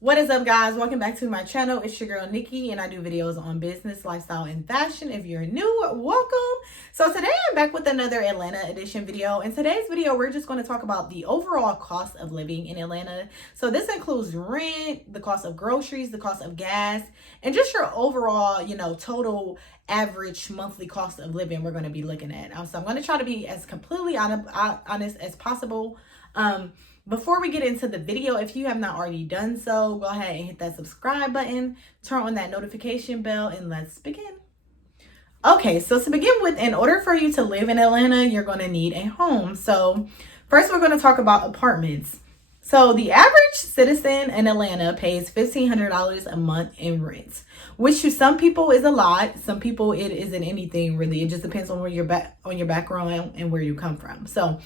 What is up, guys? Welcome back to my channel. It's your girl Nikki, and I do videos on business, lifestyle, and fashion. If you're new, welcome. So today I'm back with another Atlanta edition video. In today's video, we're just going to talk about the overall cost of living in Atlanta. So this includes rent, the cost of groceries, the cost of gas, and just your overall, total average monthly cost of living we're going to be looking at. So I'm going to try to be as completely honest as possible. Before we get into the video, if you have not already done so, go ahead and hit that subscribe button, turn on that notification bell, and let's begin. Okay, so to begin with, in order for you to live in Atlanta, you're going to need a home. So first, we're going to talk about apartments. So the average citizen in Atlanta pays $1,500 a month in rent, which to some people is a lot. Some people it isn't anything really. It just depends on where your background and where you come from. So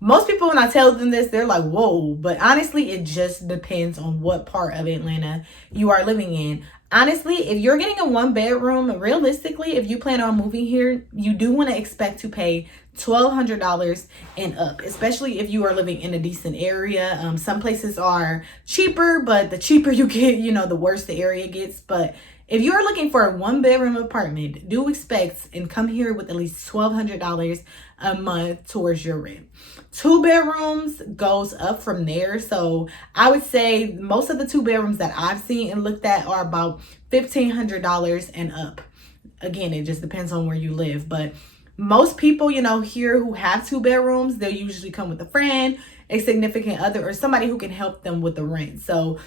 most people, when I tell them this, they're like, whoa, but honestly, it just depends on what part of Atlanta you are living in. Honestly, if you're getting a 1-bedroom, realistically, if you plan on moving here, you do want to expect to pay $1,200 and up, especially if you are living in a decent area. Some places are cheaper, but the cheaper you get, the worse the area gets. But if you are looking for a 1-bedroom apartment, do expect and come here with at least $1,200 a month towards your rent. 2 bedrooms goes up from there. So I would say most of the 2 bedrooms that I've seen and looked at are about $1,500 and up. Again, it just depends on where you live, but most people, here who have 2 bedrooms, they'll usually come with a friend, a significant other, or somebody who can help them with the rent. So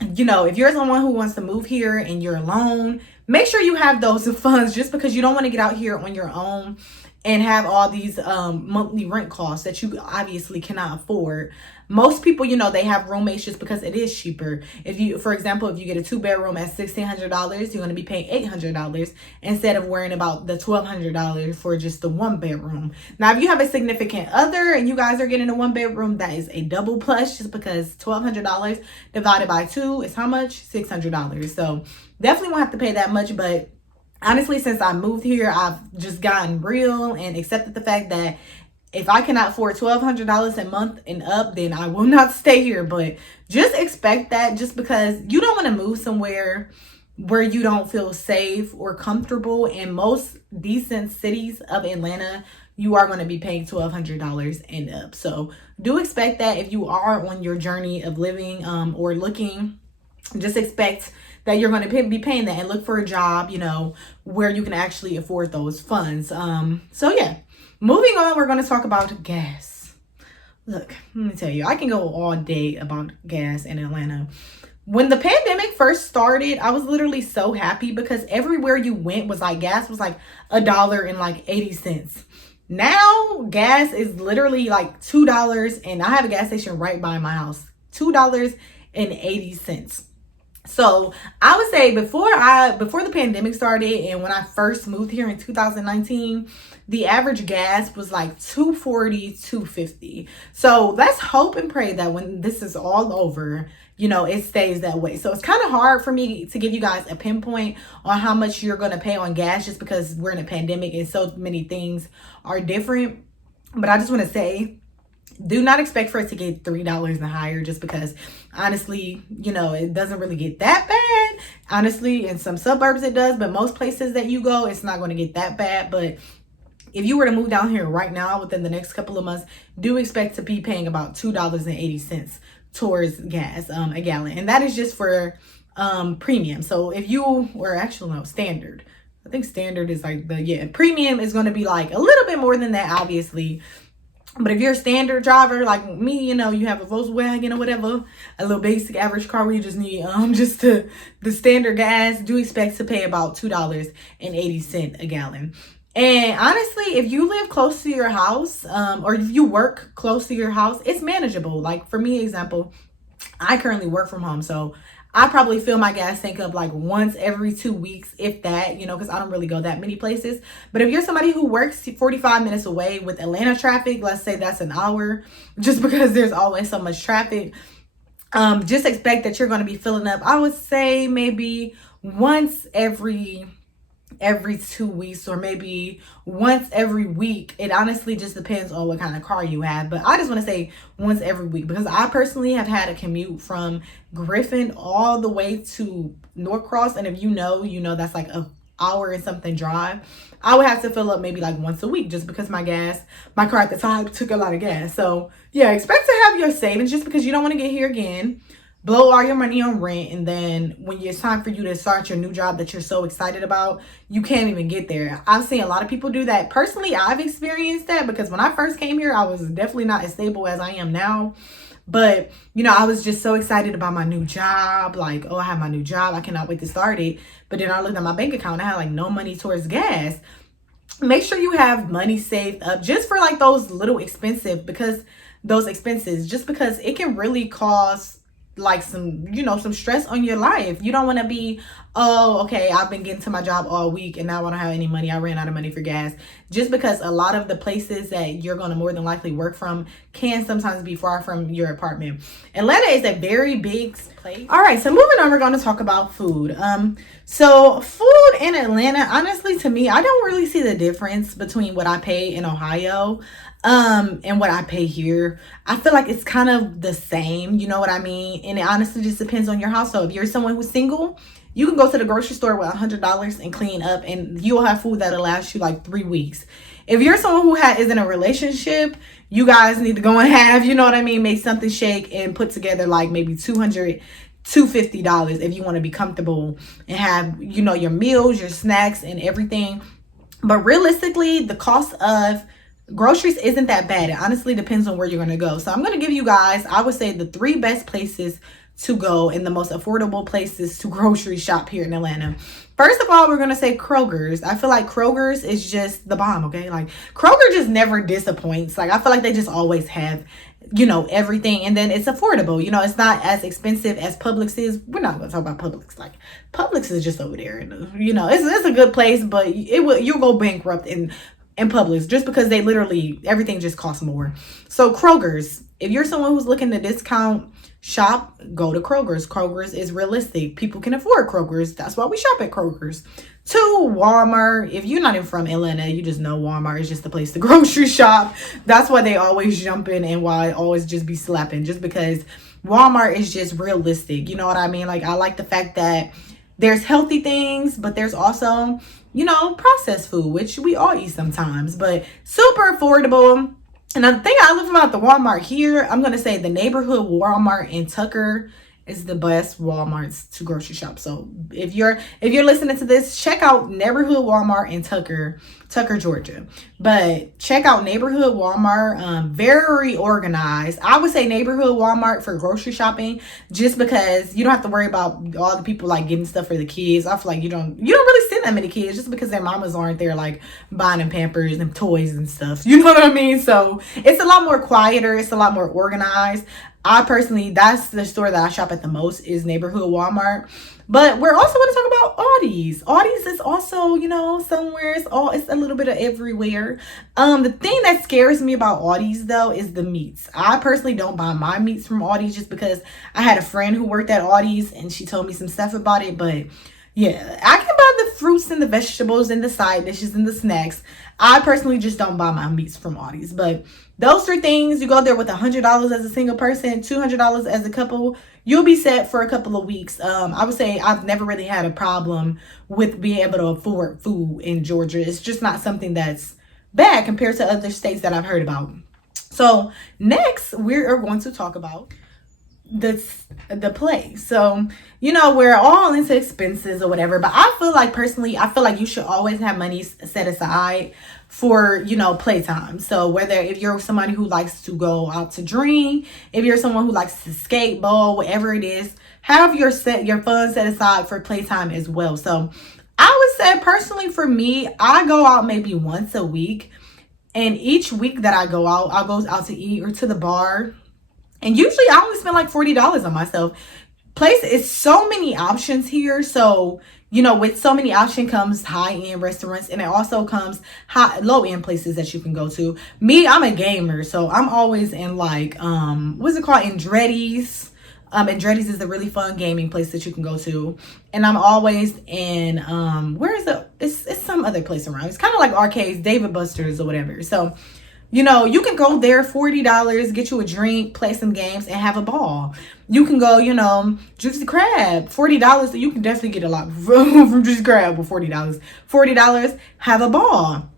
if you're someone who wants to move here and you're alone, make sure you have those funds, just because you don't want to get out here on your own and have all these monthly rent costs that you obviously cannot afford. Most people, they have roommates just because it is cheaper. For example, if you get a 2-bedroom at $1,600, you're going to be paying $800 instead of worrying about the $1,200 for just the 1-bedroom. Now, if you have a significant other and you guys are getting a 1-bedroom, that is a double plus, just because $1,200 divided by 2 is how much? $600. So definitely won't have to pay that much, but honestly, since I moved here, I've just gotten real and accepted the fact that if I cannot afford $1,200 a month and up, then I will not stay here. But just expect that, just because you don't want to move somewhere where you don't feel safe or comfortable. In most decent cities of Atlanta, you are going to be paying $1,200 and up. So do expect that if you are on your journey of living or looking. Just expect that you're going to be paying that, and look for a job, where you can actually afford those funds. So yeah, moving on, we're going to talk about gas. Look, let me tell you, I can go all day about gas in Atlanta. When the pandemic first started, I was literally so happy, because everywhere you went was like gas was like $1.80. Now gas is literally like $2, and I have a gas station right by my house. $2.80. So I would say before the pandemic started, and when I first moved here in 2019, the average gas was like $2.40, $2.50. So let's hope and pray that when this is all over, it stays that way. So it's kind of hard for me to give you guys a pinpoint on how much you're going to pay on gas, just because we're in a pandemic and so many things are different. But I just want to say, do not expect for it to get $3 and higher, just because honestly, it doesn't really get that bad. Honestly, in some suburbs it does, but most places that you go, it's not going to get that bad. But if you were to move down here right now within the next couple of months, do expect to be paying about $2.80 towards gas a gallon. And that is just for premium. So if you were standard. I think standard is like premium is going to be like a little bit more than that, obviously. But if you're a standard driver like me, you have a Volkswagen or whatever, a little basic average car where you just need just the standard gas, do expect to pay about $2.80 a gallon. And honestly, if you live close to your house, or if you work close to your house, it's manageable. Like for me, example, I currently work from home, so I probably fill my gas tank up like once every 2 weeks, if that, because I don't really go that many places. But if you're somebody who works 45 minutes away with Atlanta traffic, let's say that's an hour, just because there's always so much traffic, just expect that you're going to be filling up, I would say maybe once every every 2 weeks or maybe once every week. It honestly just depends on what kind of car you have, but I just want to say once every week, because I personally have had a commute from Griffin all the way to Norcross, and if you know that's like a hour and something drive. I would have to fill up maybe like once a week, just because my car at the time took a lot of gas. So yeah, expect to have your savings, just because you don't want to get here again, blow all your money on rent, and then when it's time for you to start your new job that you're so excited about, you can't even get there. I've seen a lot of people do that. Personally, I've experienced that, because when I first came here, I was definitely not as stable as I am now. But I was just so excited about my new job. Like, oh, I have my new job, I cannot wait to start it. But then I looked at my bank account, I had like no money towards gas. Make sure you have money saved up just for like those little expenses, just because it can really cause like some stress on your life. You don't want to be, oh, okay, I've been getting to my job all week and now I don't have any money, I ran out of money for gas. Just because a lot of the places that you're going to more than likely work from can sometimes be far from your apartment. Atlanta is a very big place. All right, so moving on, we're going to talk about food. So food in Atlanta, honestly, to me, I don't really see the difference between what I pay in Ohio and what I pay here. I feel like it's kind of the same, you know what I mean? And it honestly just depends on your household. If you're someone who's single, you can go to the grocery store with $100 and clean up, and you'll have food that'll last you like 3 weeks. If you're someone who is in a relationship, you guys need to go and have, you know what I mean, make something shake and put together like maybe $250 if you want to be comfortable and have, your meals, your snacks, and everything. But realistically, the cost of groceries isn't that bad. It honestly depends on where you're going to go. So I'm going to give you guys, I would say, the 3 best places to go and the most affordable places to grocery shop here in Atlanta. First of all, we're going to say Kroger's. I feel like Kroger's is just the bomb, okay? Like, Kroger just never disappoints. Like, I feel like they just always have, everything. And then it's affordable. It's not as expensive as Publix is. We're not going to talk about Publix. Like, Publix is just over there. It's a good place, but you'll go bankrupt in Publix, just because they literally, everything just costs more. So Kroger's, if you're someone who's looking to discount shop, go to Kroger's. Kroger's is realistic. People can afford Kroger's. That's why we shop at Kroger's. 2, Walmart. If you're not even from Atlanta, you just know Walmart is just the place to grocery shop. That's why they always jump in and why I always just be slapping, just because Walmart is just realistic. You know what I mean? Like, I like the fact that there's healthy things, but there's also, processed food, which we all eat sometimes, but super affordable. And the thing I love about the Walmart here, I'm going to say the neighborhood Walmart in Tucker is the best Walmarts to grocery shop. So if you're listening to this, check out neighborhood Walmart in Tucker, Georgia. But check out neighborhood Walmart. Very organized. I would say neighborhood Walmart for grocery shopping, just because you don't have to worry about all the people like getting stuff for the kids. I feel like you don't really see that many kids, just because their mamas aren't there like buying them Pampers and toys and stuff. You know what I mean? So it's a lot more quieter. It's a lot more organized. I personally, that's the store that I shop at the most, is neighborhood Walmart. But we're also going to talk about Aldi's. Aldi's is also, somewhere. It's a little bit of everywhere. The thing that scares me about Aldi's though is the meats. I personally don't buy my meats from Aldi's, just because I had a friend who worked at Aldi's and she told me some stuff about it. But yeah, I can buy the fruits and the vegetables and the side dishes and the snacks. I personally just don't buy my meats from Aldi's. But those 3 things, you go there with $100 as a single person, $200 as a couple, you'll be set for a couple of weeks. I would say I've never really had a problem with being able to afford food in Georgia. It's just not something that's bad compared to other states that I've heard about. So next, we are going to talk about the place. So we're all into expenses or whatever, but I feel like you should always have money set aside for playtime. So if you're somebody who likes to go out to drink, if you're someone who likes to skateboard, whatever it is, have your funds set aside for playtime as well. So I would say personally, for me, I go out maybe once a week, and each week that I go out, I'll go out to eat or to the bar. And usually I only spend like $40 on myself. It's so many options here. So, with so many options comes high-end restaurants, and it also comes low-end places that you can go to. Me, I'm a gamer, so I'm always in like, what's it called? Andretti's. Andretti's is a really fun gaming place that you can go to. And I'm always in, where is it? It's some other place around. It's kind of like arcades, David Buster's or whatever. So, you know, you can go there, $40, get you a drink, play some games, and have a ball. You can go, you know, Juicy Crab, $40. You can definitely get a lot from Juicy Crab with $40. $40, have a ball.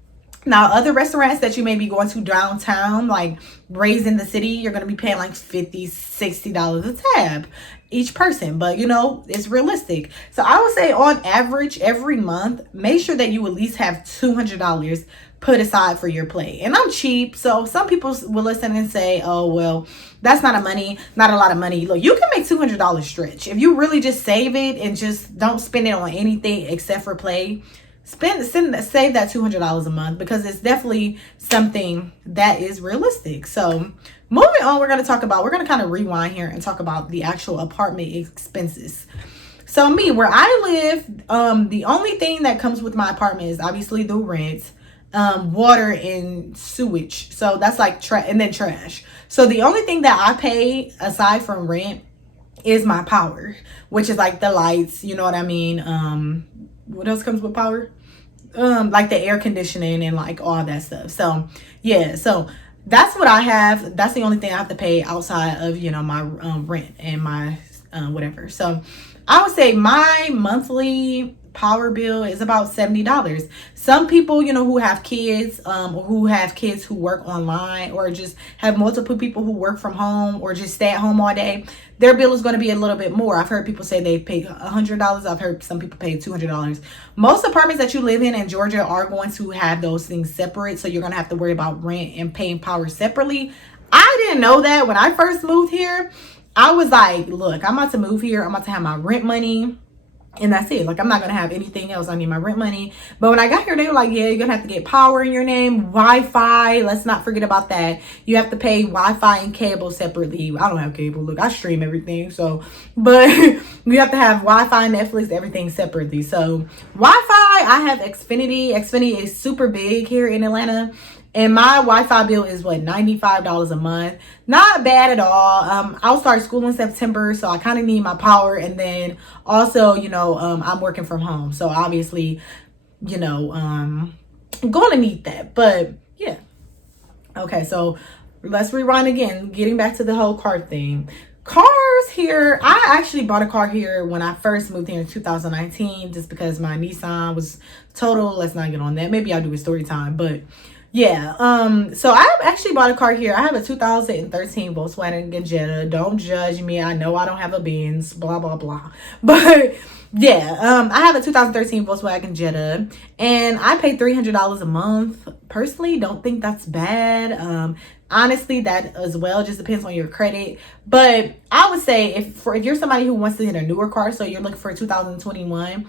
Now, other restaurants that you may be going to downtown, like Raised in the City, you're going to be paying like $50, $60 a tab each person. But, you know, it's realistic. So I would say on average, every month, make sure that you at least have $200 put aside for your plate. And I'm cheap, so some people will listen and say, oh, well, that's not a lot of money. Look, you can make $200 stretch. If you really just save it and just don't spend it on anything except for play, save that $200 a month, because it's definitely something that is realistic. So moving on, we're going to kind of rewind here and talk about the actual apartment expenses. So me, where I live, the only thing that comes with my apartment is obviously the rent, water and sewage. So that's like and then trash. So the only thing that I pay aside from rent is my power, which is like the lights, you know what I mean? What else comes with power? Like the air conditioning and like all that stuff. So yeah, so that's what I have. That's the only thing I have to pay outside of, you know, my rent and my whatever. So I would say my monthly power bill is about $70. Some people, you know, who have kids, or who have kids who work online, or just have multiple people who work from home or just stay at home all day, their bill is going to be a little bit more. I've heard people say they pay $100. I've heard some people pay $200. Most apartments that you live in Georgia are going to have those things separate. So you're going to have to worry about rent and paying power separately. I didn't know that when I first moved here. I was like, look, I'm about to move here. I'm about to have my rent money, and that's it. Like, I'm not going to have anything else. I need my rent money. But when I got here, they were like, yeah, you're going to have to get power in your name, Wi-Fi. Let's not forget about that. You have to pay Wi-Fi and cable separately. I don't have cable. Look, I stream everything. So, but you have to have Wi-Fi, Netflix, everything separately. So Wi-Fi, I have Xfinity. Xfinity is super big here in Atlanta. And my Wi-Fi bill is what, $95 a month. Not bad at all. I'll start school in September, so I kind of need my power. And then also, you know, I'm working from home, so obviously, you know, I'm going to need that. But yeah. Okay, so let's rewind again. Getting back to the whole car thing. Cars here, I actually bought a car here when I first moved here in 2019, just because my Nissan was total. Let's not get on that. Maybe I'll do a story time, but yeah, so I actually bought a car here. I have a 2013 Volkswagen Jetta. Don't judge me. I know I don't have a Benz, blah, blah, blah. But yeah, I have a 2013 Volkswagen Jetta, and I pay $300 a month. Personally, don't think that's bad. Honestly, that as well just depends on your credit. But I would say if you're somebody who wants to get a newer car, so you're looking for a 2021,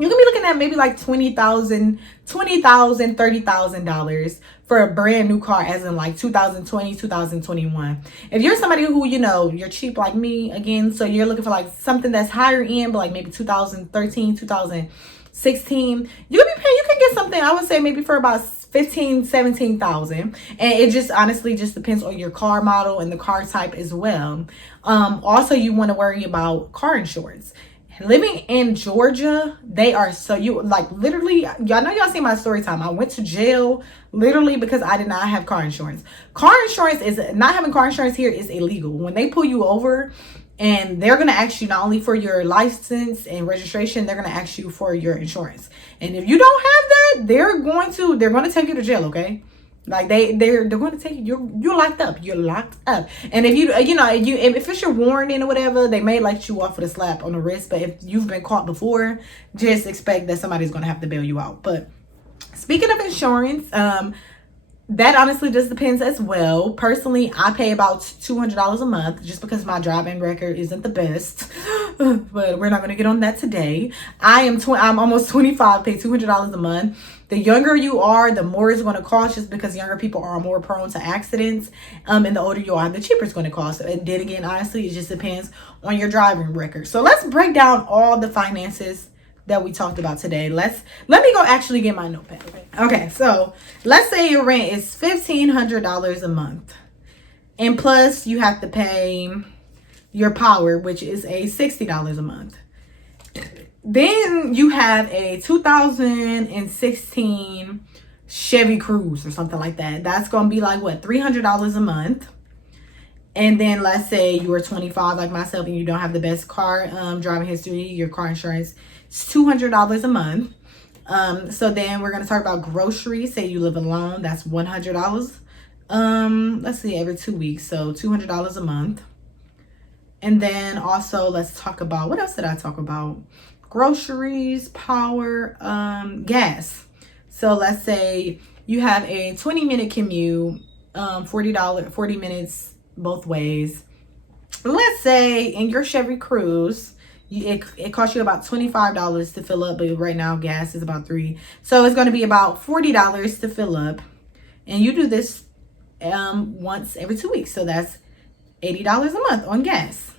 you can be looking at maybe like $20,000, $30,000 for a brand new car, as in like 2020, 2021. If you're somebody who, you know, you're cheap like me, again, so you're looking for like something that's higher end, but like maybe 2013, 2016, you can get something, I would say maybe for about 15, 17,000. And it just honestly just depends on your car model and the car type as well. Also, you want to worry about car insurance. Living in Georgia, they are so, you like literally, y'all know, y'all see my story time. I went to jail literally because I did not have car insurance. Not having car insurance here is illegal. When they pull you over, and they're going to ask you not only for your license and registration, they're going to ask you for your insurance. And if you don't have that, they're going to take you to jail, okay? Like they're going to take you. You're locked up. You're locked up. And if if it's your warning or whatever, they may let you off with a slap on the wrist. But if you've been caught before, just expect that somebody's going to have to bail you out. But speaking of insurance, that honestly just depends as well. Personally, I pay about $200 a month just because my driving record isn't the best. But we're not going to get on that today. I'm almost 25, pay $200 a month. The younger you are, the more it's going to cost, just because younger people are more prone to accidents. And the older you are, the cheaper it's going to cost. And then again, honestly, it just depends on your driving record. So let's break down all the finances that we talked about today. Let me go actually get my notepad. Okay, so let's say your rent is $1,500 a month. And plus you have to pay your power, which is a $60 a month. Then you have a 2016 Chevy Cruze or something like that. That's going to be like, what, $300 a month. And then let's say you are 25 like myself and you don't have the best car driving history, your car insurance is $200 a month. So then we're going to talk about groceries. Say you live alone, that's $100. Let's see, every 2 weeks, so $200 a month. And then also let's talk about, what else did I talk about? Groceries, power, gas. So let's say you have a 20-minute commute, $40 minutes both ways. Let's say in your Chevy Cruze, it costs you about $25 to fill up, but right now gas is about $3. So it's going to be about $40 to fill up. And you do this once every 2 weeks. So that's $80 a month on gas.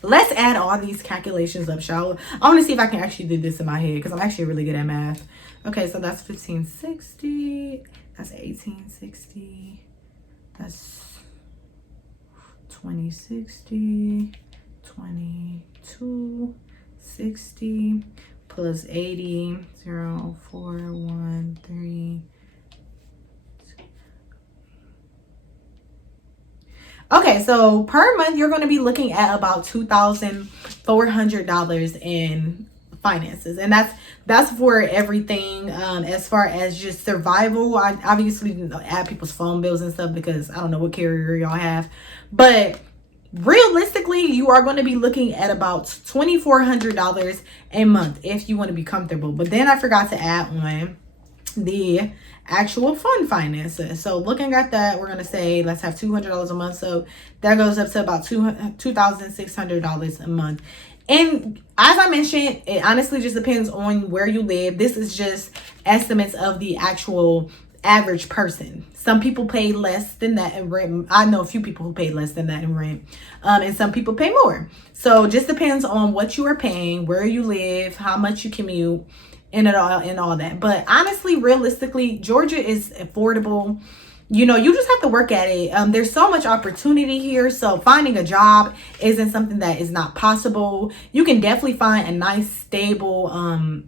Let's add all these calculations up, shall we? I want to see if I can actually do this in my head because I'm actually really good at math. Okay, so that's 1560. That's 1860. That's 2060. 2260 plus 80. 0, 4, 1, 3. Okay, so per month, you're going to be looking at about $2,400 in finances. And that's for everything as far as just survival. I obviously didn't add people's phone bills and stuff because I don't know what carrier y'all have. But realistically, you are going to be looking at about $2,400 a month if you want to be comfortable. But then I forgot to add on the actual fund finances. So looking at that, we're going to say let's have $200 a month. So that goes up to about $2,600 a month. And as I mentioned, it honestly just depends on where you live. This is just estimates of the actual average person. Some people pay less than that in rent. I know a few people who pay less than that in rent. And some people pay more. So it just depends on what you are paying, where you live, how much you commute, and all that. But honestly, realistically, Georgia is affordable. You know, you just have to work at it. There's so much opportunity here. So finding a job isn't something that is not possible. You can definitely find a nice, stable,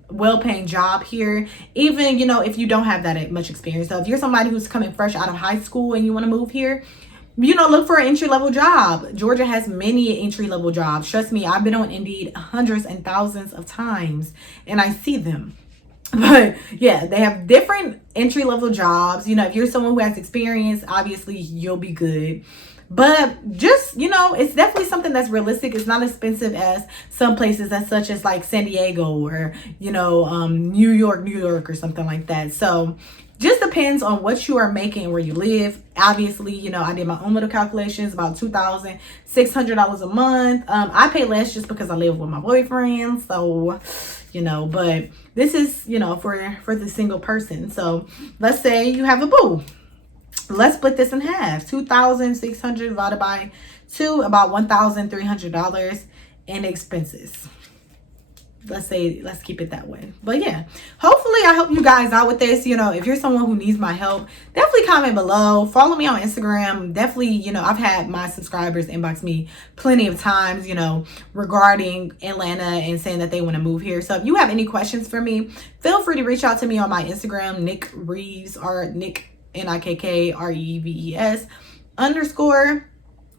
well-paying job here. Even, you know, if you don't have that much experience. So if you're somebody who's coming fresh out of high school and you want to move here, you know, look for an entry-level job. Georgia has many entry-level jobs. Trust me, I've been on Indeed hundreds and thousands of times and I see them. But yeah, they have different entry-level jobs. You know, if you're someone who has experience, obviously you'll be good. But just, you know, it's definitely something that's realistic. It's not expensive as some places such as like San Diego or, you know, New York or something like that. So just depends on what you are making and where you live. Obviously, you know, I did my own little calculations, about $2,600 a month. I pay less just because I live with my boyfriend. So, you know, but this is, you know, for the single person. So let's say you have a boo. Let's split this in half. 2,600 divided by 2, about $1,300 in expenses. Let's keep it that way. But yeah, hopefully I help you guys out with this. You know, if you're someone who needs my help, definitely comment below. Follow me on Instagram. Definitely, you know, I've had my subscribers inbox me plenty of times, you know, regarding Atlanta and saying that they want to move here. So if you have any questions for me, feel free to reach out to me on my Instagram, Nick Reeves, or Nick, NIKKREVES _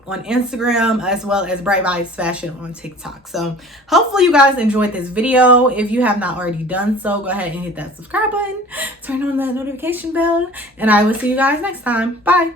on Instagram, as well as Bright Vibes Fashion on TikTok. So hopefully you guys enjoyed this video. If you have not already done so, go ahead and hit that subscribe button, turn on that notification bell, and I will see you guys next time. Bye.